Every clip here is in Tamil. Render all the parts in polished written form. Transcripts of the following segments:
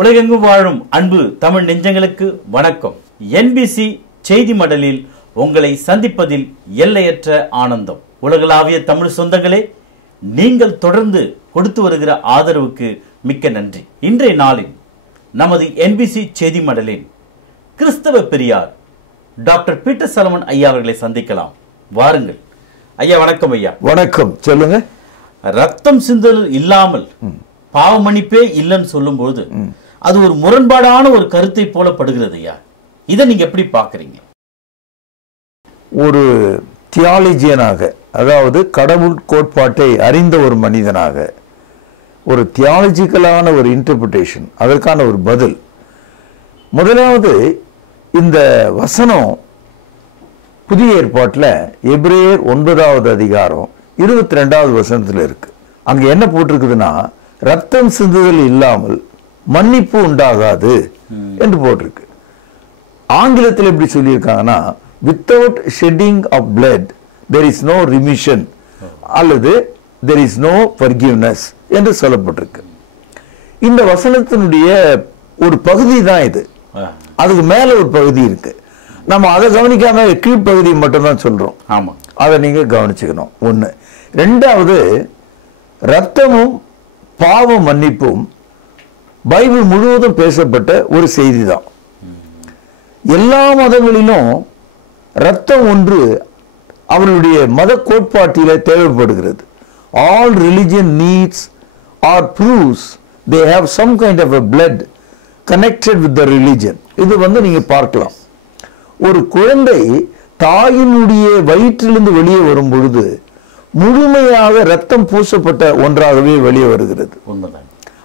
உலகெங்கும் வாழும் அன்பு தமிழ் நெஞ்சங்களுக்கு வணக்கம். NBC செய்தி மடலில் உங்களை சந்திப்பதில் எல்லையற்ற ஆனந்தம். உலகளாவிய தமிழ் சொந்தங்களே, நீங்கள் தொடர்ந்து கொடுத்து வருகிற ஆதரவுக்கு மிக்க நன்றி. இன்றைய நாளில் நமது NBC செய்தி மடலில் கிறிஸ்தவ பெரியார் டாக்டர் பீட்டர் சாலமன் ஐயா அவர்களை சந்திக்கலாம். வாருங்கள் ஐயா. வணக்கம் ஐயா. வணக்கம். சொல்லுங்க. ரத்தம் சிந்தல் இல்லாமல் பாவ மன்னிப்பே இல்லைன்னு சொல்லும்போது அது ஒரு முரண்பாடான ஒரு கருத்தை போல படுகிறது ஐயா. இதை நீங்க எப்படி பாக்குறீங்க? ஒரு தியாலஜியனாக, அதாவது கடவுள் கோட்பாட்டை அறிந்த ஒரு மனிதனாக, ஒரு தியாலஜிக்கலான ஒரு இன்டர்பிரிட்டேஷன், அதற்கான ஒரு பதில். முதலாவது, இந்த வசனம் புதிய ஏற்பாட்டில் எபிரேயர் 9வது அதிகாரம் 22வது வசனத்தில் இருக்கு. அங்க என்ன போட்டிருக்குதுன்னா, ரத்தம் சிந்துதல் இல்லாமல் மன்னிப்பு உண்டாகாது என்று போட்டிருக்கு. ஆங்கிலத்தில் எப்படி சொல்லியிருக்காங்கன்னா, without shedding of blood there is no remission அல்லது there is no forgiveness என்று சொல்லப்பட்டிருக்கு. இந்த வசனத்தினுடைய ஒரு பகுதி தான் இது. அதுக்கு மேல ஒரு பகுதி இருக்கு. நம்ம அதை கவனிக்காம கீழ்ப்பகுதியை மட்டும்தான் சொல்றோம். ஆமா, அதை நீங்க கவனிச்சுக்கணும். ஒண்ணு. ரெண்டாவது, ரத்தமும் பாவ மன்னிப்பும் பைபிள் முழுவதும் பேசப்பட்ட ஒரு செய்தி தான். எல்லா மதங்களிலும் ரத்தம் ஒன்று அவர்களுடைய மத கோட்பாட்டில தேவைப்படுகிறது. All religion needs R proves they have some kind of a blood connected with the religion. இது நீங்க பார்க்கலாம். ஒரு குழந்தை தாயினுடைய வயிற்றிலிருந்து வெளியே வரும் பொழுது முழுமையாக ரத்தம் பூசப்பட்ட ஒன்றாகவே வெளியே வருகிறது.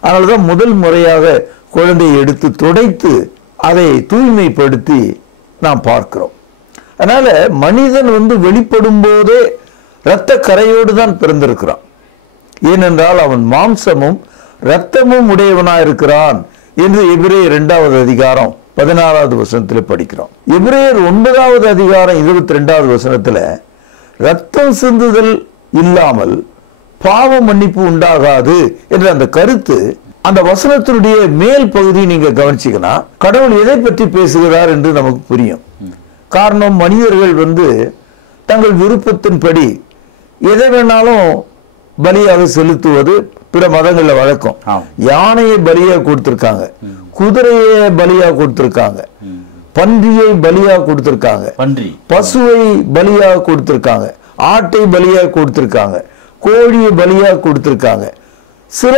அதனாலதான் முதல் முறையாக குழந்தையை எடுத்து துடைத்து அதை தூய்மைப்படுத்தி நாம் பார்க்கிறோம். அதனால மனிதன் வெளிப்படும் போதே இரத்த கரையோடு தான் பிறந்திருக்கிறான். ஏனென்றால் அவன் மாம்சமும் இரத்தமும் உடையவனாயிருக்கிறான் என்று எபிரேயர் 2வது அதிகாரம் 16வது வசனத்தில் படிக்கிறோம். எபிரேயர் 9வது அதிகாரம் 22வது வசனத்துல ரத்தம் சிந்துதல் இல்லாமல் பாவ மன்னிப்பு உண்டாகாது என்ற அந்த கருத்து, அந்த வசனத்தினுடைய மேல் பகுதி நீங்க கவனிச்சீங்கன்னா கடவுள் எதை பற்றி பேசுகிறார் என்று நமக்கு புரியும். காரணம், மனிதர்கள் தங்கள் விருப்பத்தின்படி எதை வேணாலும் பலியாக செலுத்துவது பிற மதங்கள்ல வழக்கம். யானையை பலியா கொடுத்திருக்காங்க, குதிரையை பலியா கொடுத்திருக்காங்க, பன்றியை பலியா கொடுத்திருக்காங்க, பசுவை பலியா கொடுத்திருக்காங்க, ஆட்டை பலியா கொடுத்திருக்காங்க, கோழியை பலியா கொடுத்திருக்காங்க. சில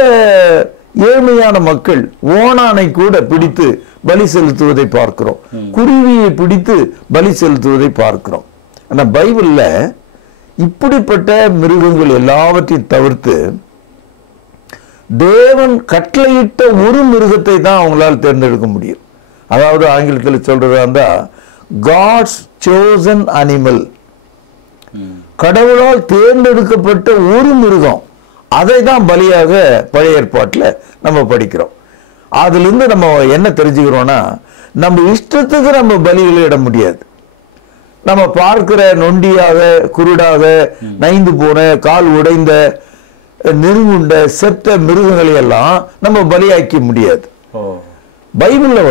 ஏழ்மையான மக்கள் ஓணானை கூட பிடித்து பலி செலுத்துவதை பார்க்கிறோம், குருவியை பிடித்து பலி செலுத்துவதை பார்க்கிறோம். ஆனா பைபிள்ல இப்படிப்பட்ட மிருகங்கள் எல்லாவற்றையும் தவிர்த்து தேவன் கட்டளையிட்ட ஒரு மிருகத்தை தான் அவங்களால் தேர்ந்தெடுக்க முடியும். அதாவது ஆங்கிலத்தில் சொல்றதா இருந்தா காட்ஸ் chosen அனிமல், கடவுளால் தேர்ந்தெடுக்கப்பட்ட ஒரு மிருகம், அதை தான் பலியாக பழைய ஏற்பாட்டில் நம்ம படிக்கிறோம். அதுல இருந்து நம்ம என்ன தெரிஞ்சுக்கிறோம்னா, நம்ம இஷ்டத்துக்கு நம்ம பலிகளை இட முடியாது. நம்ம பார்க்கிற நொண்டியாக, குருடாக, நைந்து போன, கால் உடைந்த, நெருங்குண்ட, செத்த மிருகங்களை எல்லாம் நம்ம பலியாக்க முடியாது. பைபிள்ல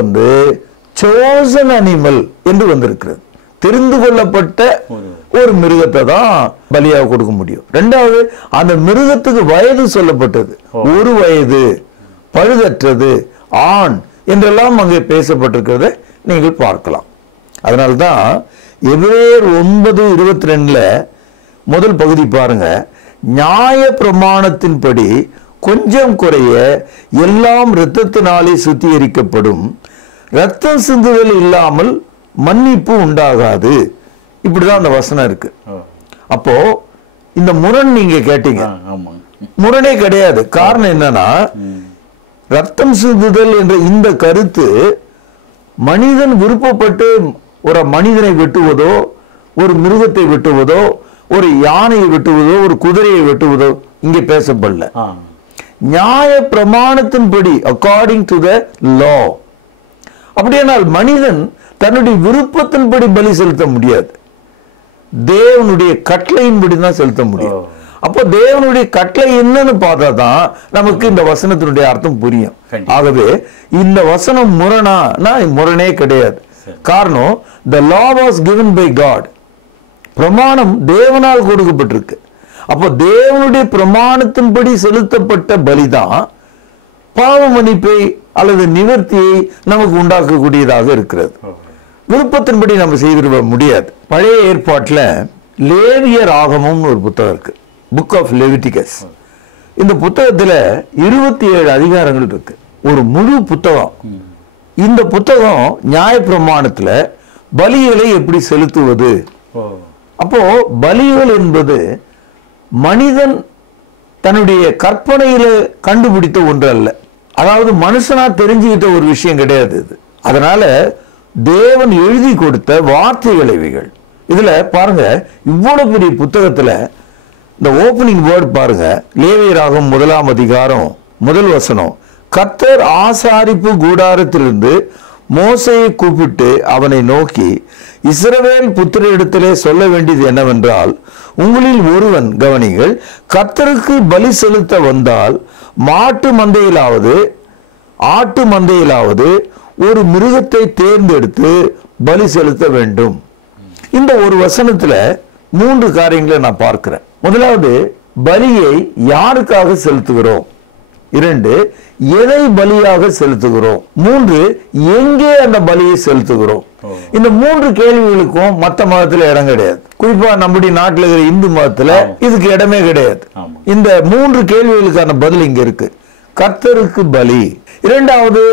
chosen அனிமல் என்று வந்திருக்கிறது. தெரிந்து கொள்ளப்பட்ட ஒரு மிருகத்தை தான் பலியாக கொடுக்க முடியும். ரெண்டாவது, அந்த மிருகத்துக்கு வயது சொல்லப்பட்டது. ஒரு வயது, பழுதற்றது, ஆண் என்றெல்லாம் அங்கே பேசப்பட்டிருக்கிறத நீங்கள் பார்க்கலாம். அதனால்தான் எபிரேயர் 9:22 முதல் பகுதி பாருங்க. நியாய பிரமாணத்தின்படி கொஞ்சம் குறைய எல்லாம் இரத்தத்தினாலே சுத்திகரிக்கப்படும், இரத்தம் சிந்துதல் இல்லாமல் மன்னிப்பு உண்டாகாது. இப்படிதான் அந்த வசனம் இருக்கு. அப்போ இந்த முரண் நீங்க கேட்டீங்க, முரணே கிடையாது. காரணம் என்னன்னா, ரத்தம் சிந்துதல் என்ற இந்த கருத்து மனிதன் விருப்பப்பட்டு ஒரு மனிதனை வெட்டுவதோ, ஒரு மிருகத்தை வெட்டுவதோ, ஒரு யானையை வெட்டுவதோ, ஒரு குதிரையை வெட்டுவதோ இங்கே பேசப்படல. நியாய பிரமாணத்தின்படி, அக்கார்டிங் டு த லா. அப்படியானால் மனிதன் தன்னுடைய விருப்பத்தின்படி பலி செலுத்த முடியாது, தேவனுடைய கட்டளையின்படி தான் செலுத்த முடியும். அப்போ தேவனுடைய கட்டளை என்னன்னு பார்த்தா தான் நமக்கு இந்த வசனத்தினுடைய அர்த்தம் புரியும். ஆகவே இந்த வசனம் முரணானா முரணே கிடையாது. காரணம், the law was given by God. பிரமாணம் தேவனால் கொடுக்கப்பட்டிருக்கு. அப்போ தேவனுடைய பிரமாணத்தின்படி செலுத்தப்பட்ட பலிதான் பாவ மன்னிப்பை அல்லது நிவர்த்தியை நமக்கு உண்டாக்கக்கூடியதாக இருக்கிறது. விருப்பத்தின்படி நம்ம செய்திட முடியாது. பழைய ஏற்பாட்டில் லேவியர் ஆகமம்னு ஒரு புத்தகம் இருக்கு, புக் ஆஃப் லெவிட்டிகஸ். இந்த புத்தகத்துல 27 அதிகாரங்கள் இருக்கு, ஒரு முழு புத்தகம். இந்த புத்தகம் நியாயப்பிரமாணத்துல பலிகளை எப்படி செலுத்துவது. அப்போ பலிகள் என்பது மனிதன் தன்னுடைய கற்பனையில கண்டுபிடித்த ஒன்று அல்ல. அதாவது மனுஷனா தெரிஞ்சுக்கிட்ட ஒரு விஷயம் கிடையாது இது. அதனால தேவன் எழுதி கொடுத்த வார்த்தைகள் இவைகள். இதுல பாருங்க, இவ்வளவு பெரிய புத்தகத்துல இந்த ஓபனிங் வேர்ட் பாருங்க, லேவியராகமம் 1ஆம் அதிகாரம் 1 வசனம். கர்த்தர் ஆசாரிப்பு கூடாரத்திலிருந்து மோசேயை கூப்பிட்டு அவனை நோக்கி, இஸ்ரவேல் புத்திரரிடத்திலே சொல்ல வேண்டியது என்னவென்றால், உங்களில் ஒருவன், கவனிங்கள், கர்த்தருக்கு பலி செலுத்த வந்தால் மாட்டு மந்தையிலாவது ஆட்டு மந்தையிலாவது ஒரு மிருகத்தை தேர்ந்தெடுத்து பலி செலுத்த வேண்டும். இந்த ஒரு வசனத்துல 3 காரியங்களை நான் பார்க்கிறேன். முதலாவது, பலியை யாருக்காக செலுத்துகிறோம். 2, எதை பலியாக செலுத்துகிறோம். 3, எங்கே அந்த பலியை செலுத்துகிறோம். இந்த 3 கேள்விகளுக்கும் மத்த மதத்துல இடம் கிடையாது. குறிப்பா நம்முடைய நாட்டில் இருக்கிற இந்து மதத்துல இதுக்கு இடமே கிடையாது. இந்த 3 கேள்விகளுக்கான பதில் இங்க இருக்கு. கர்த்தருக்கு பலி. 2வது,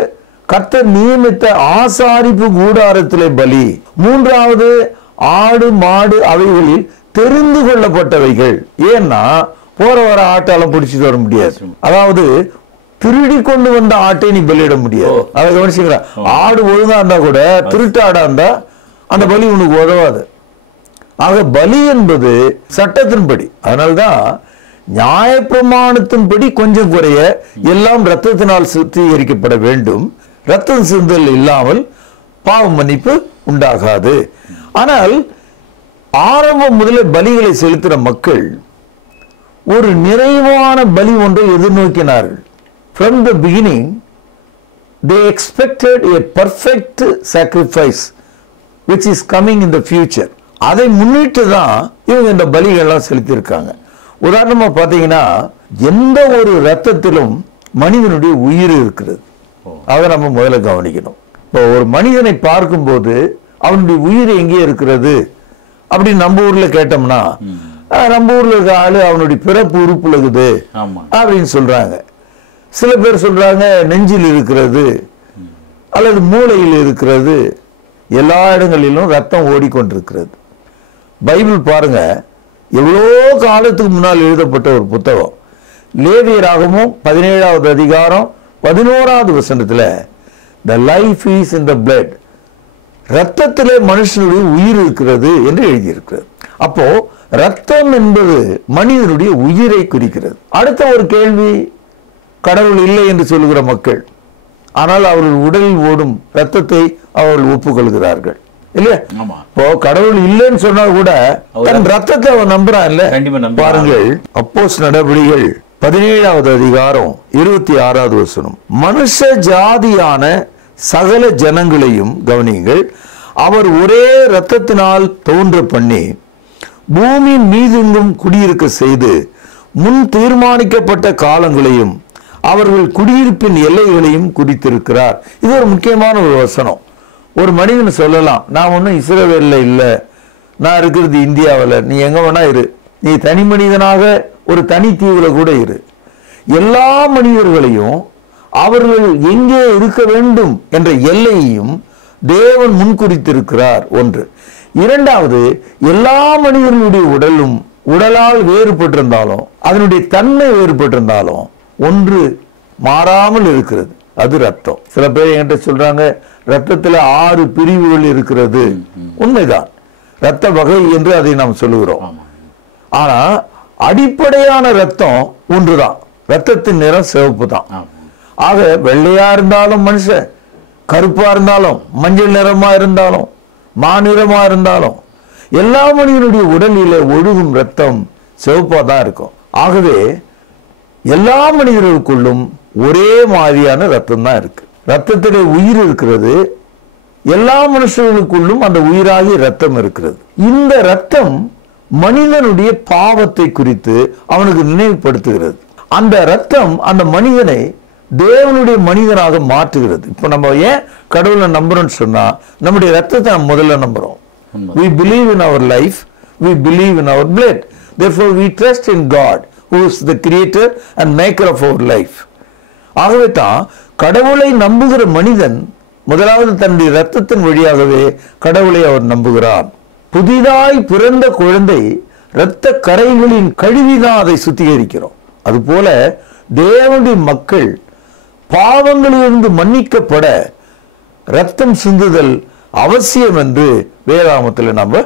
கர்த்தர் நியமித்த ஆசாரிப்பு கூடாரத்திலே பலி. 3வது, ஆடு மாடு அவைகளில் தெரிந்து கொள்ளப்பட்டவைகள். ஏன்னா போற வர ஆட்டாலும் பிடிச்சிட்டு வர முடியாது. அதாவது திருடி கொண்டு வந்த ஆட்டை நீ பலியிட முடியாது. அதை கவனிச்சுங்களா? ஆடு ஒழுங்கா இருந்தா கூட திருட்டு ஆடா இருந்தா அந்த பலி உனக்கு உதவாது. ஆக பலி என்பது சட்டத்தின்படி. அதனால்தான் நியாயப்பிரமாணத்தின்படி கொஞ்சம் குறைய எல்லாம் இரத்தத்தினால் சுத்திகரிக்கப்பட வேண்டும். இரத்தம் சிந்தல் இல்லாமல் பாவ மன்னிப்பு உண்டாகாது. ஆனால் ஆரம்பம் முதல்ல பலிகளை செலுத்துகிற மக்கள் ஒரு நிறைவான பலி ஒன்றை எதிர்நோக்கினார்கள். From the beginning, they expected a perfect sacrifice which is coming in the future. அதை முன்னிட்டு தான் இவங்க இந்த பலிகள்லாம் செலுத்தியிருக்காங்க. உதாரணமா பார்த்தீங்கன்னா, எந்த ஒரு இரத்தத்திலும் மனிதனுடைய உயிர் இருக்கிறது. அதை நம்ம முதல்ல கவனிக்கணும். இப்போ ஒரு மனிதனை பார்க்கும்போது அவனுடைய உயிர் எங்கே இருக்கிறது அப்படின்னு நம்ம ஊர்ல கேட்டோம்னா, நம்ம ஊர்ல இருக்க ஆளு அவனுடைய பிறப்பு உறுப்புல இருக்குது அப்படின்னு சொல்றாங்க. சில பேர் சொல்றாங்க நெஞ்சில் இருக்கிறது அல்லது மூளையில் இருக்கிறது. எல்லா இடங்களிலும் ரத்தம் ஓடிக்கொண்டிருக்கிறது. பைபிள் பாருங்க, எவ்வளோ காலத்துக்கு முன்னால் எழுதப்பட்ட ஒரு புத்தகம். லேவியராகமம் 17ஆவது அதிகாரம் 11ஆவது வசனத்துல, the life is in the blood, ரத்தத்திலே மனுஷனுடைய உயிர் இருக்கிறது என்று எழுதியிருக்கிறது. அப்போ ரத்தம் என்பது மனிதனுடைய உயிரை குறிக்கிறது. அடுத்த ஒரு கேள்வி, கடவுள் இல்லை என்று சொல்லுகிற மக்கள், ஆனால் அவர்கள் உடலில் ஓடும் ரத்தத்தை அவர்கள் ஒப்புக்கொள்கிறார்கள் இல்லையா? இப்போ கடவுள் இல்லைன்னு சொன்னா கூட தன் ரத்தத்தை அவன் நம்புறான் இல்ல? பாருங்கள், அப்போஸ்தலர் நடபடிகள் 17ஆவது அதிகாரம் 26ஆவது வசனம். மனுஷ ஜாதியான சகல ஜனங்களையும் கவனியுங்கள், அவர் ஒரே இரத்தத்தினால் தோன்ற பண்ணி பூமியின் மீதெங்கும் குடியிருக்க செய்து முன் தீர்மானிக்கப்பட்ட காலங்களையும் அவர்கள் குடியிருப்பின் எல்லைகளையும் குறித்திருக்கிறார். இது ஒரு முக்கியமான ஒரு வசனம். ஒரு மனிதன் சொல்லலாம், நான் ஒன்றும் இஸ்ரவேல்ல இல்லை, நான் இருக்கிறது இந்தியாவில், நீ எங்க வேணா இரு, நீ தனி மனிதனாக ஒரு தனி தீவுல கூட இரு. எல்லா மனிதர்களையும் அவர்கள் எங்கே இருக்க வேண்டும் என்ற எல்லையையும் தேவன் முன்குறித்திருக்கிறார். ஒன்று. இரண்டாவது, எல்லா மனிதர்களுடைய உடலும் உடலால் வேறுபட்டிருந்தாலும் அதனுடைய தன்மை வேறுபட்டிருந்தாலும் ஒன்று மாறாமல் இருக்கிறது, அது ரத்தம். சில பேர் என்கிட்ட சொல்றாங்க, ரத்தத்துல 6 பிரிவுகள் இருக்கிறது. உண்மைதான், ரத்த வகை என்று அதை நாம் சொல்லுகிறோம். ஆனா அடிப்படையான ரத்தம் ஒன்றுதான். ரத்தத்தின் நிறம் சிவப்பு தான். ஆக வெள்ளையா இருந்தாலும் மனுஷன், கருப்பா இருந்தாலும், மஞ்சள் நிறமா இருந்தாலும், மாநிறமா இருந்தாலும், எல்லா மனிதனுடைய உடலிலே ஒழுகும் ரத்தம் சிவப்பா தான் இருக்கும். ஆகவே எல்லா மனிதர்களுக்குள்ளும் ஒரே மாதிரியான ரத்தம் தான் இருக்கு. ரத்தத்திலே உயிர் இருக்கிறது. எல்லா மனுஷர்களுக்குள்ளும் அந்த உயிராகிய ரத்தம் இருக்கிறது. இந்த ரத்தம் மனிதனுடைய பாவத்தை குறித்து அவனுக்கு நினைவுபடுத்துகிறது. அந்த ரத்தம் அந்த மனிதனை தேவனுடைய மனிதனாக மாற்றுகிறது. இப்ப நம்ம ஏன் கடவுளை நம்புறோம்னு சொன்னா, நம்முடைய ரத்தத்தை நம்ம முதல்ல நம்புறோம். We believe in our life, we believe in our blood. Therefore we trust in God, who is the creator and maker of our life. ஆகவே தான் கடவுளை நம்புகிற மனிதன் முதலாவது தன்னுடைய ரத்தத்தின் வழியாகவே கடவுளை அவர் நம்புகிறான். புதிதாய் பிறந்த குழந்தை இரத்த கரைகளின் கழுவிதான் அதை சுத்திகரிக்கிறோம். அதுபோல தேவனுடைய மக்கள் பாவங்களிலிருந்து மன்னிக்கப்பட ரத்தம் சிந்துதல் அவசியம் என்று வேதாகமத்தில் நாம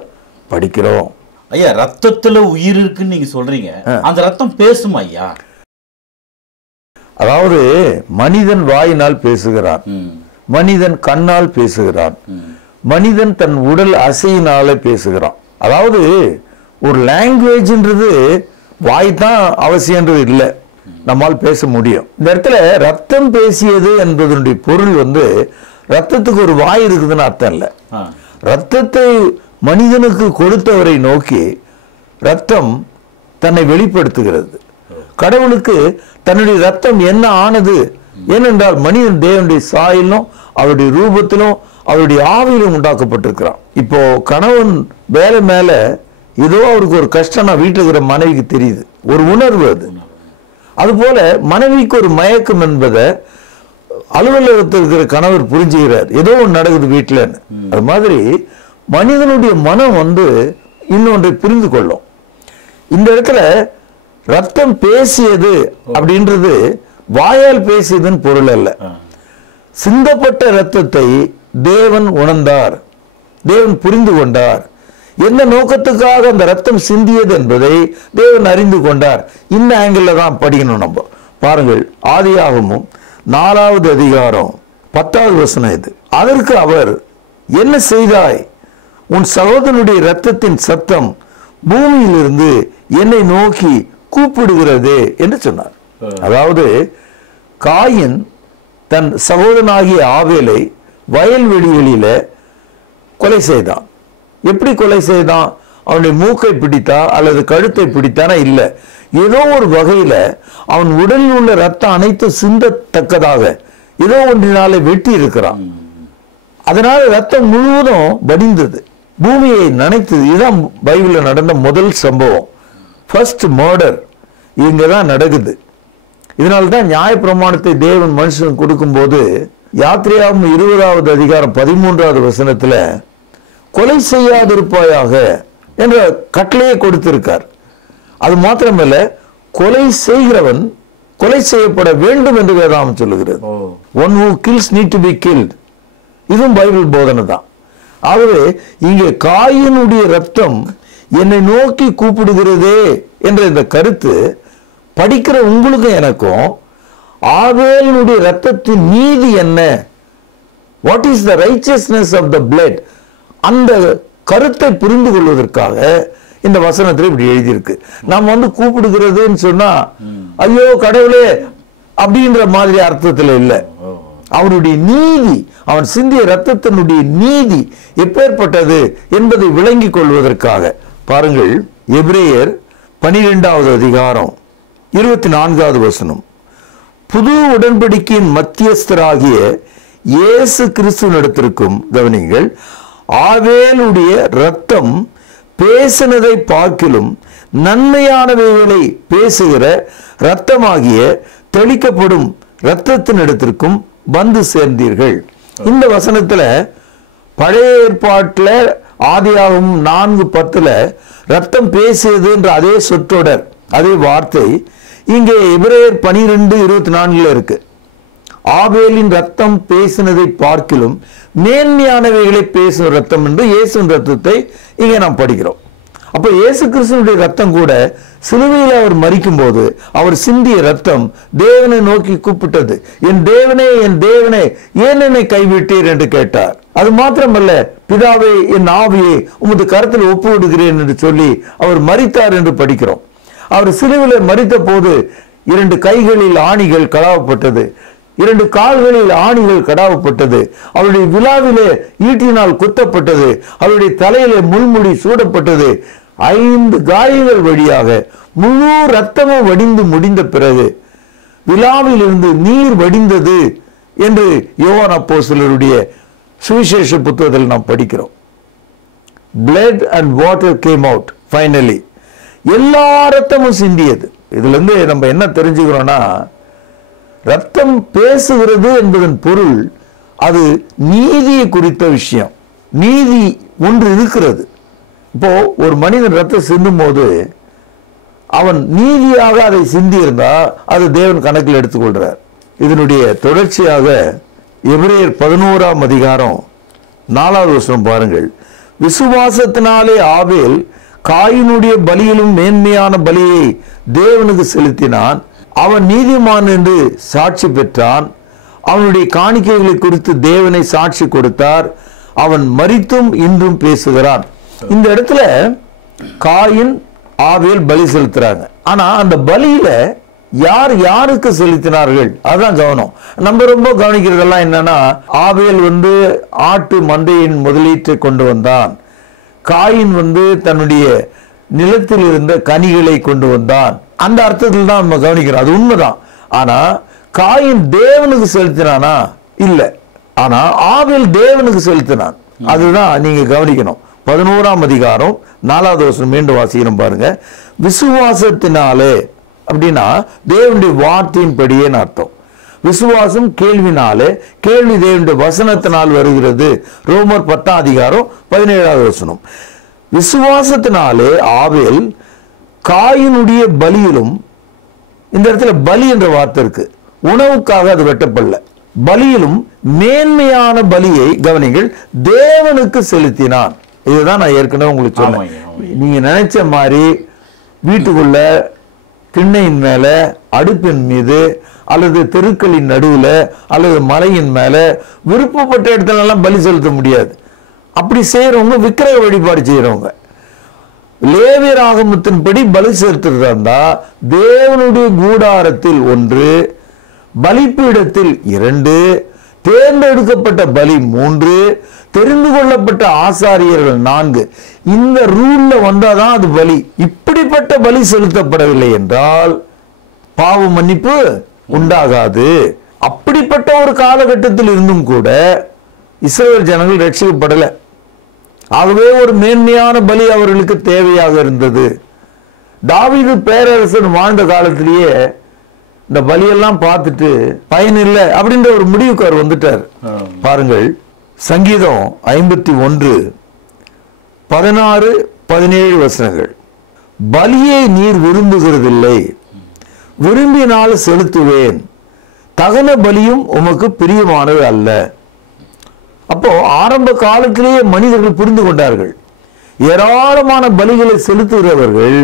படிக்கிறோம். ஐயா, ரத்தத்துல உயிர் இருக்குன்னு நீங்க சொல்றீங்க, அந்த ரத்தம் பேசுமா ஐயா? அதாவது மனிதன் வாயினால் பேசுகிறான், மனிதன் கண்ணால் பேசுகிறான், மனிதன் தன் உடல் அசையினால பேசுகிறான். அதாவது ஒரு லாங்குவேஜ்ன்றது வாய் தான் அவசியன்றது இல்லை, நம்மால் பேச முடியும். இந்த இடத்துல ரத்தம் பேசியது என்பதனுடைய பொருள் ரத்தத்துக்கு ஒரு வாய் இருக்குதுன்னு அர்த்தம் இல்லை. ரத்தத்தை மனிதனுக்கு கொடுத்தவரை நோக்கி ரத்தம் தன்னை வெளிப்படுத்துகிறது. கடவுளுக்கு தன்னுடைய ரத்தம் என்ன ஆனது? ஏனென்றால் மனிதன் தேவனுடைய சாயலும் அவருடைய ரூபத்திலும் அவருடைய ஆவியிலும் உண்டாக்கப்பட்டிருக்கிறான். இப்போ கணவன் வேலை மேல ஏதோ அவருக்கு ஒரு கஷ்டம் வீட்டில் இருக்கிற மனைவிக்கு தெரியுது, ஒரு உணர்வு அது. அதுபோல மனைவிக்கு ஒரு மயக்கம் என்பதை அலுவலகத்தில் இருக்கிற கணவர் புரிஞ்சுகிறார், ஏதோ ஒன்று நடக்குது வீட்டிலன்னு. அது மாதிரி மனிதனுடைய மனம் இன்னொன்றை புரிந்து கொள்ளும். இந்த இடத்துல ரத்தம் பேசியது அப்படின்றது வாயால் பேசியதுன்னு பொருள் அல்ல. சிந்தப்பட்ட ரத்தத்தை தேவன் உணர்ந்தார், தேவன் புரிந்து கொண்டார். எந்த நோக்கத்துக்காக அந்த ரத்தம் சிந்தியது என்பதை தேவன் அறிந்து கொண்டார். இந்த ஆங்கிள் தான் படிக்கணும் நம்ம. பாருங்கள், ஆதியாகமம் 4வது அதிகாரம் 10வது வசனம் இது. அதற்கு அவர், என்ன செய்தாய்? உன் சகோதரனுடைய ரத்தத்தின் சத்தம் பூமியிலிருந்து என்னை நோக்கி கூப்பிடுகிறது என்று சொன்னார். அதாவது காயின் தன் சகோதரனாகிய ஆவேலை வயல்வெளிகளில கொலை செய்தான். எப்படி கொலை செய்தான்? அவனுடைய மூக்கை பிடித்தா அல்லது கழுத்தை பிடித்தானா? இல்ல, ஏதோ ஒரு வகையில அவன் உடலில் உள்ள ரத்தம் அனைத்து சிந்தத்தக்கதாக ஏதோ ஒன்றினாலே வெட்டி இருக்கிறான். அதனால ரத்தம் முழுவதும் வடிந்தது, பூமியை நனைத்தது. இதுதான் பைபிள்ல நடந்த முதல் சம்பவம். ஃபர்ஸ்ட் மர்டர் இங்கதான் நடக்குது. இதனால்தான் நியாயப்பிரமாணத்தை தேவன் மனுஷன் கொடுக்கும்போது யாத்திரையாகும் 20வது அதிகாரம் 13வது வசனத்துல கொலை செய்யாதிருப்பாயாக என்ற கட்டளையை கொடுத்திருக்கார். அது மாத்திரமல்ல, கொலை செய்கிறவன் கொலை செய்யப்பட வேண்டும் என்று வேதாகம் சொல்லுகிறது. One who kills need to be killed. இதுவும் பைபிள் போதனை தான். ஆகவே இங்கே காயினுடைய ரத்தம் என்னை நோக்கி கூப்பிடுகிறதே என்ற இந்த கருத்து படிக்கிற உங்களுக்கும் எனக்கும் ஆவேலினுடைய ரத்தத்தின் நீதி என்ன? What is the righteousness of the blood? அந்த கருத்தை புரிந்து கொள்வதற்காக இந்த வசனத்தில் இப்படி எழுதியிருக்கு. நாம் கூப்பிடுகிறதுன்னு சொன்னா ஐயோ கடவுளே அப்படின்ற மாதிரி அர்த்தத்தில் இல்லை. அவனுடைய நீதி, அவன் சிந்திய ரத்தத்தினுடைய நீதி எப்பேற்பட்டது என்பதை விளங்கிக் கொள்வதற்காக. பாருங்கள், எபிரேயர் 12வது அதிகாரம் 24வது வசனம். புது உடன்படிக்கையின் மத்தியஸ்தராகிய இயேசு கிறிஸ்துவினிடத்திற்கும், கவனிங்கள், ஆவேலுடைய ரத்தம் பேசினதை பார்க்கிலும் நன்மையானவைகளை பேசுகிற ரத்தமாகிய தெளிக்கப்படும் ரத்தத்தினிடத்திற்கும் வந்து சேர்ந்தீர்கள். இந்த வசனத்துல பழைய ஏற்பாட்டுல ஆதியாகமம் 4:10 ரத்தம் பேசியது என்ற அதே சொற்றொடர், அதே வார்த்தை இங்கே எபிரேயர் 12:24 இருக்கு. ஆபேலின் ரத்தம் பேசினதை பார்க்கிலும் மேன்மையானவைகளை பேசும் ரத்தம் என்று இயேசுவின் ரத்தத்தை இங்கே நாம் படிக்கிறோம். அப்ப இயேசு கிறிஸ்துவினுடைய ரத்தம் கூட சிலுவையில் அவர் மரிக்கும் போது அவர் சிந்திய ரத்தம் தேவனை நோக்கி கூப்பிட்டது. என் தேவனே, என் தேவனே, ஏன் என்னை கைவிட்டீர் என்று கேட்டார். அது மாத்திரமல்ல, பிதாவே, என் ஆவியை உமது கரத்தில் ஒப்பு விடுகிறேன் என்று சொல்லி அவர் மரித்தார் என்று படிக்கிறோம். அவர் சிலுவிலே மரித்த போது 2 கைகளில் ஆணிகள் கடாவப்பட்டது, 2 கால்களில் ஆணிகள் கடாவப்பட்டது, அவருடைய விழாவிலே ஈட்டினால் குத்தப்பட்டது, அவருடைய தலையிலே முள்முடி சூடப்பட்டது, 5 காயங்கள் வழியாக முழு ரத்தமும் வடிந்து முடிந்த பிறகு விழாவில் இருந்து நீர் வடிந்தது என்று யோவான் அப்போஸ்தலருடைய சுவிசேஷ புத்தகத்தில் நாம் படிக்கிறோம். blood and water came out finally. எல்லா ரத்தமும் சிந்தியது. இதுல இருந்து நம்ம என்ன தெரிஞ்சுக்கிறோம்னா, ரத்தம் பேசுகிறது என்பதன் பொருள் அது நீதியை குறித்த விஷயம். நீதி ஒன்று இருக்கிறது. இப்போ ஒரு மனிதன் ரத்தம் சிந்தும் போது அவன் நீதியாக அதை சிந்தி இருந்தா அது தேவன் கணக்கில் எடுத்துக்கொள்றார். இதனுடைய தொடர்ச்சியாக எபிரேயர் 11ஆம் அதிகாரம் 4வது வசனம் பாருங்கள். விசுவாசத்தினாலே ஆபேல் காயினுடைய பலியிலும் மேன்மையான பலியை தேவனுக்கு செலுத்தினான், அவன் நீதிமான் என்று சாட்சி பெற்றான், அவனுடைய காணிக்கைகளை குறித்து தேவனை சாட்சி கொடுத்தார், அவன் மரித்தும் இன்றும் பேசுகிறான். இந்த இடத்துல காயின் ஆபேல் பலி செலுத்துறாங்க. ஆனா அந்த பலியில யார் யாருக்கு செலுத்தினார்கள் அதான் கவனம். நம்ம ரொம்ப கவனிக்கிறதெல்லாம் என்னன்னா, ஆபேல் ஆட்டு மந்தையின் முதலீட்டை கொண்டு வந்தான், காயின் தன்னுடைய நிலத்தில் இருந்த கனிகளை கொண்டு வந்தான். அந்த அர்த்தத்தில் தான் நம்ம கவனிக்கிறோம். அது உண்மைதான். ஆனா காயின் தேவனுக்கு செலுத்தினானா? இல்ல. ஆனா ஆபேல் தேவனுக்கு செலுத்தினான். அதுதான் நீங்க கவனிக்கணும். 11ஆம் அதிகாரம் 4வது வசனம் மீண்டும் வாசிக்கிறோம் பாருங்க. விசுவாசத்தினாலே அப்படின்னா தேவனுடைய வார்த்தையின்படியே அர்த்தம். விசுவாசம் கேள்வினாலே, கேள்வி தேவனுடைய வசனத்தினால் வருகிறது. ரோமர் 10ஆம் அதிகாரம் 17வது வசனம். விசுவாசத்தினாலே ஆபேல் காயினுடைய பலியிலும், இந்த இடத்துல பலி என்ற வார்த்தை இருக்கு, உணவுக்காக அது வெட்டப்படல, பலியிலும் மேன்மையான பலியை கவனிங்கள் தேவனுக்கு செலுத்தினான். இதுதான் நான் ஏற்கனவே உங்களுக்கு சொன்னேன். நீங்க நினைச்ச மாதிரி வீட்டுக்குள்ள திண்ணையின் மேல, அடுப்பின் மீது, அல்லது தெருக்களின் நடுவுல, அல்லது மலையின் மேல விருப்பப்பட்ட இடத்துல எல்லாம் பலி செலுத்த முடியாது. அப்படி செய்யறவங்க விக்கிரக வழிபாடு செய்யறவங்க. லேவியர் ஆகமத்தின்படி பலி செலுத்துறதா இருந்தா தேவனுடைய கூடாரத்தில் 1, பலிப்பீடத்தில் 2, தேர்ந்தெடுக்கப்பட்ட பலி 3, தெரிந்து கொள்ளப்பட்ட ஆசாரியர்கள் 4. இந்த ரூல்ல வந்தாதான் அது பலி. இப்படிப்பட்ட பலி செலுத்தப்படவில்லை என்றால் பாவ மன்னிப்பு உண்டாகாது. அப்படிப்பட்ட ஒரு காலகட்டத்தில் இருந்தும் கூட இஸ்ரவேல் ஜனங்கள் ரட்சிக்கப்படல. ஆகவே ஒரு மேன்மையான பலி அவர்களுக்கு தேவையாக இருந்தது. தாவீது பேரரசன் வாழ்ந்த காலத்திலேயே இந்த பலியெல்லாம் பார்த்துட்டு பயனில்லை அப்படின்ற ஒரு முடிவுக்கு அவர் வந்துட்டார். பாருங்கள், சங்கீதம் 51 16 17 வசனங்கள். பலியை நீர் விரும்புகிறதில்லை, விரும்பினால் செலுத்துவேன், தகன பலியும் உமக்கு பிரியமானது அல்ல. அப்போ ஆரம்ப காலத்திலேயே மனிதர்கள் புரிந்து கொண்டார்கள். ஏராளமான பலிகளை செலுத்துகிறவர்கள்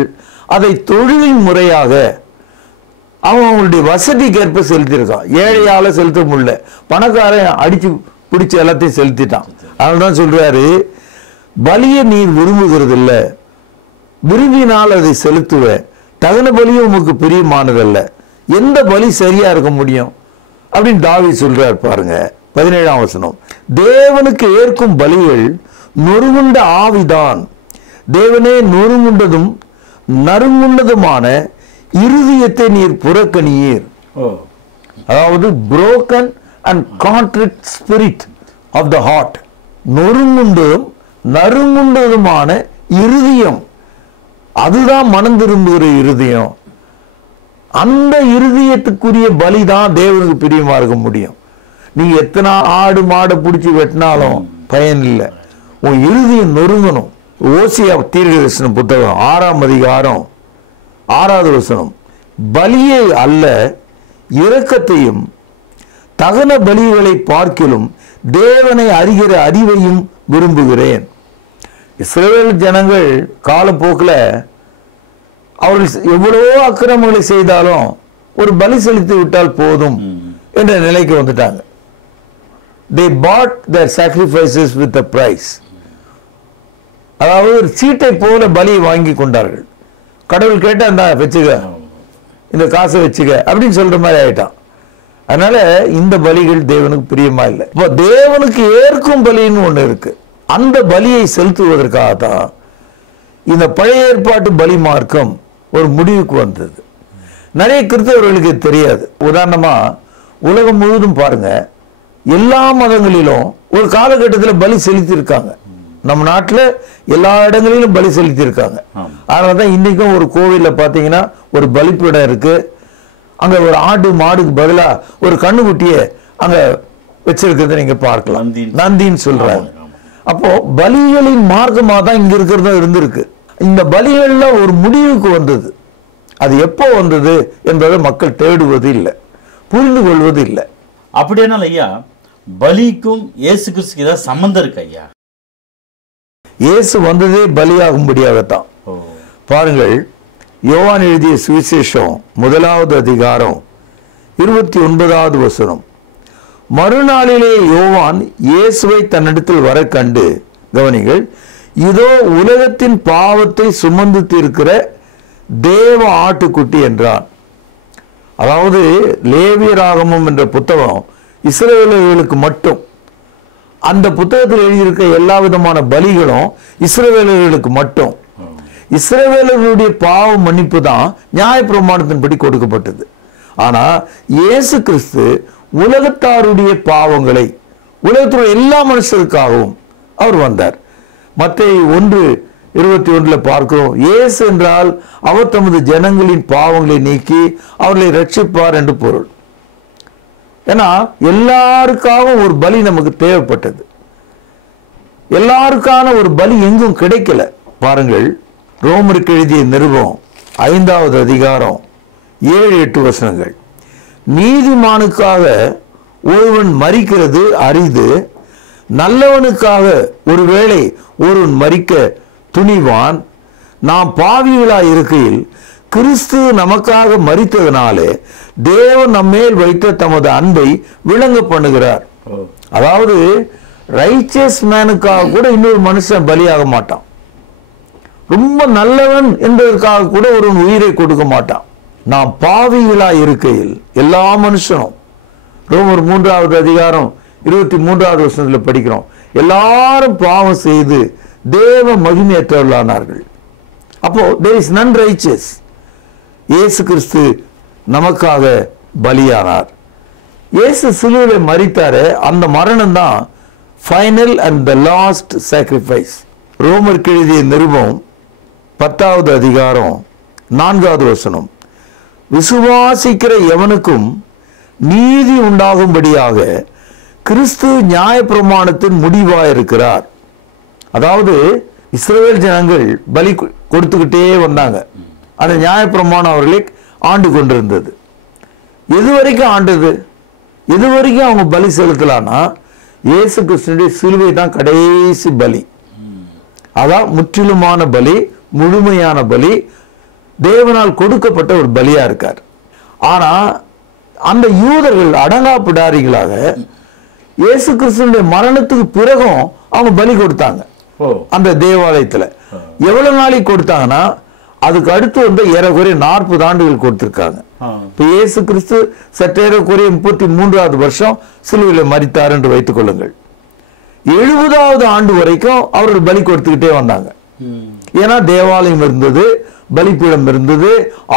அதை தொழிலின் முறையாக அவங்களுடைய வசதிக்கு செலுத்தியிருக்கான். ஏழையால செலுத்த முடியல, பணக்காரன் அடிச்சு பிடிச்ச எல்லாத்தையும் செலுத்திட்டான். அதனால்தான் சொல்றாரு, பலியை நீர் விரும்புகிறது இல்லை, விரும்பினால் அதை செலுத்துவேன், தகன பலியும் உமக்கு பிரியமானதல்ல. எந்த பலி சரியா இருக்க முடியும் அப்படின்னு தாவீது சொல்றார். பாருங்க 17ஆம் வசனம். தேவனுக்கு ஏற்கும் பலிகள் நொறுங்குண்ட ஆவிதான், தேவனே நொறுங்குண்டதும் நறுங்குண்டதுமான இருதயத்தை நீர் புறக்கணியீர். அதாவது broken and contrite spirit of the heart. நொறுங்குண்டதும் நறுங்குண்டதுமான இருதயம், அதுதான் மனம் திரும்புகிற இருதயம். அந்த இருதயத்துக்குரிய பலிதான் தேவனுக்கு பிரியமா இருக்க முடியும். நீங்க எத்தனை ஆடு மாடை பிடிச்சி வெட்டினாலும் பயன் இல்லை. உன் இருதயம் நொறுங்கணும். ஓசியா தீர்க்கதரிசன புத்தகம் 6ஆம் அதிகாரம் 6வது வசனம். பலியை அல்ல இரக்கத்தையும் தகன பலிகளை பார்க்கிலும் தேவனை அறிகிற அறிவையும் விரும்புகிறேன். இஸ்ரவேல் ஜனங்கள் காலப்போக்கில் அவர்கள் எவ்வளவோ அக்கிரமங்களை செய்தாலும் ஒரு பலி செலுத்தி விட்டால் போதும் என்ற நிலைக்கு வந்துட்டாங்க. They bought their sacrifices with a price. அதாவது ஒரு சீட்டை போல பலியை வாங்கி கொண்டார்கள். கடவுள் கேட்டா இந்த வச்சுக்க, இந்த காசை வச்சுக்க அப்படின்னு சொல்ற மாதிரி ஆயிட்டான். அதனால இந்த பலிகள் தேவனுக்கு பிரியமா இல்லை. இப்போ தேவனுக்கு ஏற்கும் பலின்னு ஒண்ணு இருக்கு. அந்த பலியை செலுத்துவதற்காகத்தான் இந்த பழைய ஏற்பாட்டு பலி மார்க்கம் ஒரு முடிவுக்கு வந்தது. நிறைய கிறிஸ்தவர்களுக்கு தெரியாது. உதாரணமா உலகம் முழுவதும் பாருங்க, எல்லா மதங்களிலும் ஒரு காலகட்டத்தில் பலி செலுத்தி இருக்காங்க. நம்ம நாட்டில் எல்லா இடங்களிலும் பலி செலுத்தி இருக்காங்க. அதனாலதான் இன்னைக்கும் ஒரு கோவில்ல பாத்தீங்கன்னா ஒரு பலிப்பீடம் இருக்கு. அங்க ஒரு ஆடு மாடுக்கு பதிலா ஒரு கண்ணுக்குட்டிய அங்க வச்சிருக்கிறத நீங்க பார்க்கலாம். நந்தின்னு சொல்றாங்க. அப்போ பலிகளின் மார்க்கமா தான் இங்க இருக்கிறதா இருந்திருக்கு. இந்த பலிகள்ல ஒரு முடிவுக்கு வந்தது. அது எப்போ வந்தது என்பதை மக்கள் தேடுவது இல்லை, புரிந்து கொள்வது இல்லை. அப்படின்னா ஐயா, பலிக்கும் இயேசு கிறிஸ்துக்கு ஏதாவது சம்பந்தம் இருக்கு ஐயா? இயேசு வந்ததே பலியாகும்படியாகத்தான். பாருங்கள், யோவான் எழுதிய சுவிசேஷம் 1வது அதிகாரம் 29வது வசனம். மறுநாளிலே யோவான் இயேசுவை தன்னிடத்தில் வர கண்டு, கவனிகள், இதோ உலகத்தின் பாவத்தை சுமந்து தீர்க்கிற தேவ ஆட்டுக்குட்டி என்றான். அதாவது லேவியராகமம் என்ற புத்தகம் இஸ்ரவேலர்களுக்கு மட்டும். அந்த புத்தகத்தில் எழுதியிருக்க எல்லா விதமான பலிகளும் இஸ்ரவேலர்களுக்கு மட்டும். இஸ்ரவேலர்களுடைய பாவ மன்னிப்பு தான் நியாயப்பிரமாணத்தின்படி கொடுக்கப்பட்டது. ஆனா இயேசு கிறிஸ்து உலகத்தாருடைய பாவங்களை, உலகத்துடைய எல்லா மனுஷருக்காகவும் அவர் வந்தார். மத்தேயு 1:21 பார்க்கிறோம், இயேசு என்றால் அவர் தமது ஜனங்களின் பாவங்களை நீக்கி அவர்களை ரட்சிப்பார் என்று பொருள். ஏன்னா எல்லாருக்காகவும் ஒரு பலி நமக்கு தேவைப்பட்டது. எல்லாருக்கான ஒரு பலி எங்கும் கிடைக்கல. பாருங்கள், ரோமருக்கு எழுதிய நிருபம் 5வது அதிகாரம் 7-8 வசனங்கள். நீதிமானுக்காக ஒருவன் மரிக்கிறது அரிது, நல்லவனுக்காக ஒருவேளை ஒருவன் மரிக்க துணிவான். நாம் பாவிகளாய் இருக்கையில் கிறிஸ்து நமக்காக மரித்ததனாலே தேவன் நம்மேல் வைத்த தமது அன்பை விளங்க பண்ணுகிறார். அதாவது ரைச்சஸ் மேனுக்காக கூட இன்னொரு மனுஷன் பலியாக மாட்டான். ரொம்ப நல்லவன் என்பதற்காக கூட ஒரு உயிரை கொடுக்க மாட்டான். நாம் பாவிகளாய் இருக்கையில், எல்லா மனுஷனும், ரோமர் 3வது அதிகாரம் 23வது வசனத்தில் படிக்கிறோம், எல்லாரும் பாவம் செய்து தேவ மகிமையற்றவர்களானார்கள். அப்போ there is none righteous. இயேசு கிறிஸ்து நமக்காக பலியானார். இயேசு சிலுவையிலே மரித்தாரே, அந்த மரணம் தான் final and the last sacrifice. ரோமருக்கு எழுதிய நிருபம் 10வது அதிகாரம் 4வது வசனம். விசுவாசிக்கிற எவனுக்கும் நீதி உண்டாகும்படியாக கிறிஸ்து நியாயப்பிரமாணத்தின் முடிவாயிருக்கிறார். அதாவது இஸ்ரவேல் ஜனங்கள் பலி கொடுத்துக்கிட்டே வந்தாங்க. அந்த நியாயப்பிரமாணம் அவர்களை ஆண்டு கொண்டிருந்தது. எது வரைக்கும் ஆண்டது? எது வரைக்கும் அவங்க பலி செலுத்தலான்னா இயேசு கிறிஸ்துவினுடைய சிலுவை தான் கடைசி பலி. அதான் முற்றிலுமான பலி, முழுமையான பலி, தேவனால் கொடுக்கப்பட்ட ஒரு பலியா இருக்கார். ஆனா அந்த யூதர்கள் அடங்கா பிடாரிகளாக இயேசு கிறிஸ்துவினுடைய மரணத்துக்கு பிறகும் அவங்க பலி கொடுத்தாங்க. அந்த தேவாலயத்துல எவ்வளவு நாளைக்கு கொடுத்தாங்கன்னா அதுக்கு அடுத்து வந்து ஏறக்குறைய 40 ஆண்டுகள் கொடுத்திருக்காங்க. இப்ப இயேசு கிறிஸ்து சற்றேறக்குறைய 33வது வருஷம் சிலுவையில் மரித்தார் என்று வைத்துக் கொள்ளுங்கள். 70வது ஆண்டு வரைக்கும் அவர்கள் பலி கொடுத்துக்கிட்டே வந்தாங்க. ஏன்னா தேவாலயம் இருந்தது, பலிப்பீடம் இருந்தது,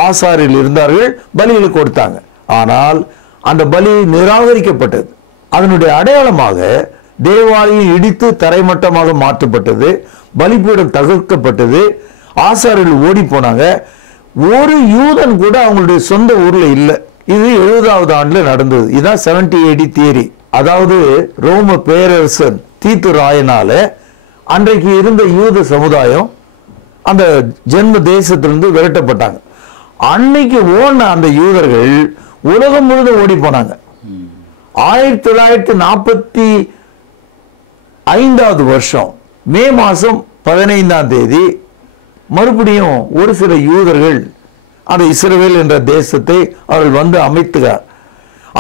ஆசாரிகள் இருந்தார்கள், பலிகளை கொடுத்தாங்க. ஆனால் அந்த பலி நிராகரிக்கப்பட்டது. அதனுடைய அடையாளமாக தேவாலயம் இடித்து தரைமட்டமாக மாற்றப்பட்டது, பலிப்பீடம் தகர்க்கப்பட்டது, ஆசாரிகள் ஓடி போனாங்க. ஒரு யூதன் கூட அவங்களுடைய சொந்த ஊர்ல இல்லை. இது 70வது ஆண்டுல நடந்தது. இதுதான் 70 AD தியரி. அதாவது ரோம பேரரசன் தீத்து ராயனால அன்றைக்கு இருந்த யூத சமுதாயம் அந்த ஜென்ம தேசத்திலிருந்து விரட்டப்பட்டாங்க. அன்னைக்கு ஓடின அந்த யூதர்கள் உலகம் முழுவதும் ஓடி போனாங்க. 1945வது வருஷம் மே மாசம் 15ஆம் தேதி மறுபடியும் ஒரு சில யூதர்கள் அந்த இஸ்ரவேல் என்ற தேசத்தை அவர்கள் வந்து அமைத்துகிறார்.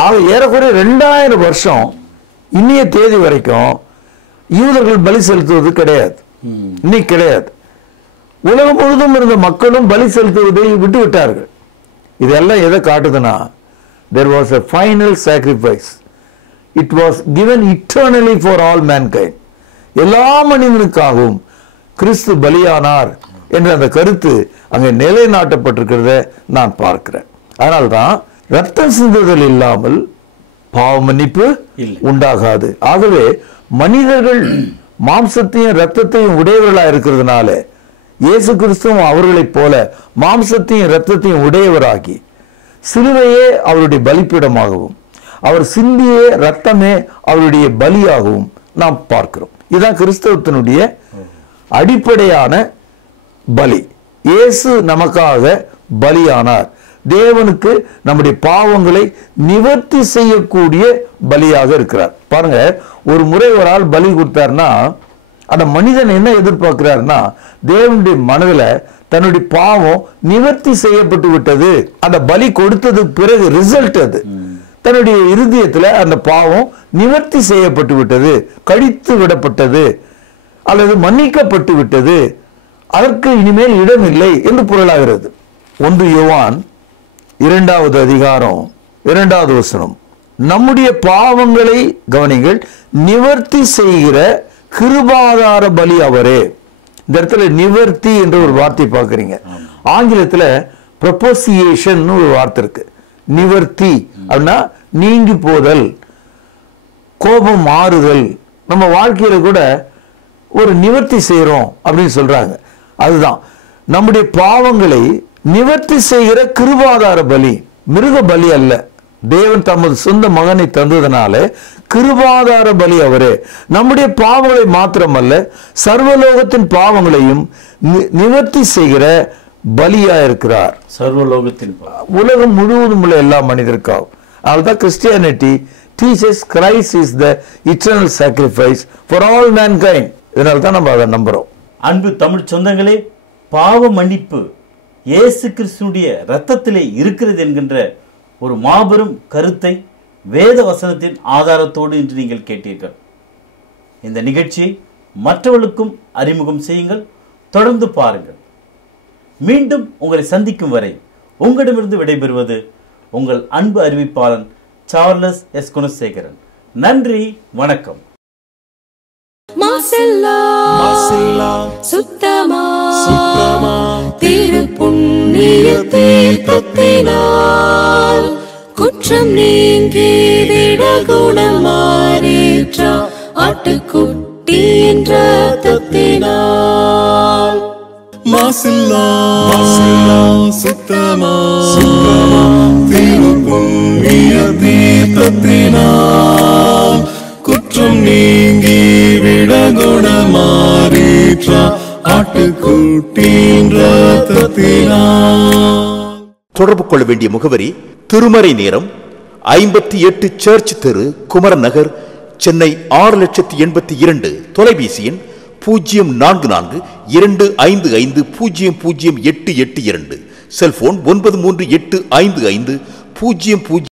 ஆக ஏறக்குறைய 2000 வருஷம் இன்னைய தேதி வரைக்கும் யூதர்கள் பலி செலுத்துவது கிடையாது. இன்னைக்கு கிடையாது. உலகம் முழுதும் இருந்த மக்களும் பலி செலுத்துவதை விட்டு விட்டார்கள். இதெல்லாம் எதை காட்டுதுன்னா, there was a final sacrifice. It was given eternally for all mankind. எல்லா மனிதனுக்காகவும் கிறிஸ்து பலியானார் என்ற அந்த கருத்து அங்கே நிலைநாட்டப்பட்டிருக்கிறத நான் பார்க்கிறேன். அதனால்தான் ரத்தம் சிந்துதல் இல்லாமல் பாவ மன்னிப்பு உண்டாகாது. ஆகவே மனிதர்கள் மாம்சத்தையும் ரத்தத்தையும் உடையவர்களாக இருக்கிறதுனால இயேசு கிறிஸ்துவும் அவர்களைப் போல மாம்சத்தையும் ரத்தத்தையும் உடையவராகி சிலுவையே அவருடைய பலிப்பீடமாகவும் அவர் சிந்திய ரத்தமே அவருடைய பலியாகவும் நாம் பார்க்கிறோம். இதுதான் கிறிஸ்தவத்தினுடைய அடிப்படையான பலி. இயேசு நமக்காக பலியானார். தேவனுக்கு நம்முடைய பாவங்களை நிவர்த்தி செய்யக்கூடிய பலியாக இருக்கிறார். பாருங்க, ஒரு முறை ஒரு ஆள் பலி கொடுத்தாருன்னா அந்த மனிதன் என்ன எதிர்பார்க்கிறாருன்னா, தேவனுடைய மனதில் தன்னுடைய பாவம் நிவர்த்தி செய்யப்பட்டு விட்டது. அந்த பலி கொடுத்ததுக்கு பிறகு ரிசல்ட் அது தன்னுடைய இருதயத்தில் அந்த பாவம் நிவர்த்தி செய்யப்பட்டு விட்டது, கழித்து விடப்பட்டது அல்லது மன்னிக்கப்பட்டு விட்டது, அதற்கு இனிமேல் இடமில்லை என்று பொருளாகிறது. 1 யோவான் 2வது அதிகாரம் 2வது வசனம், நம்முடைய பாவங்களை கவனிங்கள் நிவர்த்தி செய்கிற கிருபாதார பலி அவரே. இந்த இடத்துல நிவர்த்தி என்ற ஒரு வார்த்தை பார்க்குறீங்க. ஆங்கிலத்தில் ப்ரொபோசியேஷன் ஒரு வார்த்தை இருக்கு. நிவர்த்தி அப்படின்னா நீங்கி போதல், கோபம் மாறுதல். நம்ம வாழ்க்கையில கூட ஒரு நிவர்த்தி செய்யறோம் அப்படின்னு சொல்றாங்க. அதுதான் நம்முடைய பாவங்களை நிவர்த்தி செய்கிற கிருபாதார பலி, மிருக பலி அல்ல. தேவன் தமது சொந்த மகனை தந்ததனால கிருபாதார பலி அவரே. நம்முடைய பாவங்களை மாத்திரமல்ல, சர்வலோகத்தின் பாவங்களையும் நிவர்த்தி செய்கிற பலியா இருக்கிறார். சர்வலோகத்தின் உலகம் முழுவதும் உள்ள எல்லா மனிதருக்காகும். அதனால்தான் Christianity teaches Christ is the eternal sacrifice for all mankind. இதனால தான் நம்ம அதை நம்புறோம். அன்பு தமிழ் சொந்தங்களே, பாவ மன்னிப்பு இயேசு கிறிஸ்துடைய இரத்தத்திலே இருக்கிறது என்கின்ற ஒரு மாபெரும் கருத்தை வேத வசனத்தின் ஆதாரத்தோடு இன்று நீங்கள் கேட்டீர்கள். இந்த நிகழ்ச்சியை மற்றவர்களுக்கும் அறிமுகம் செய்யுங்கள். தொடர்ந்து பாருங்கள். மீண்டும் உங்களை சந்திக்கும் வரை உங்களிடமிருந்து விடைபெறுவது உங்கள் அன்பு அறிவிப்பாளன் சார்லஸ் எஸ் குணசேகரன். நன்றி, வணக்கம். சுத்தமா திரு புண்ணிய தீர்த்தத்தினால் குற்றம் நீங்கி விட குணமாறேற்ற ஆட்டுக்குட்டி என்ற ரத்தத்தினால் மாசில்லா சுத்தமா திரு புண்ணிய தீர்த்தத்தினால் குற்றம் நீங்கி விட குணமாறேற்ற ஆட்டுக்குட்டியின் ரத்தத்தினால். தொடர்பு கொள்ள வேண்டிய முகவரி: திருமறை நேரம், 58 சர்ச் தெரு, குமரன் நகர், சென்னை 6,82,000. தொலைபேசி எண் 044255008882. செல்போன் 938550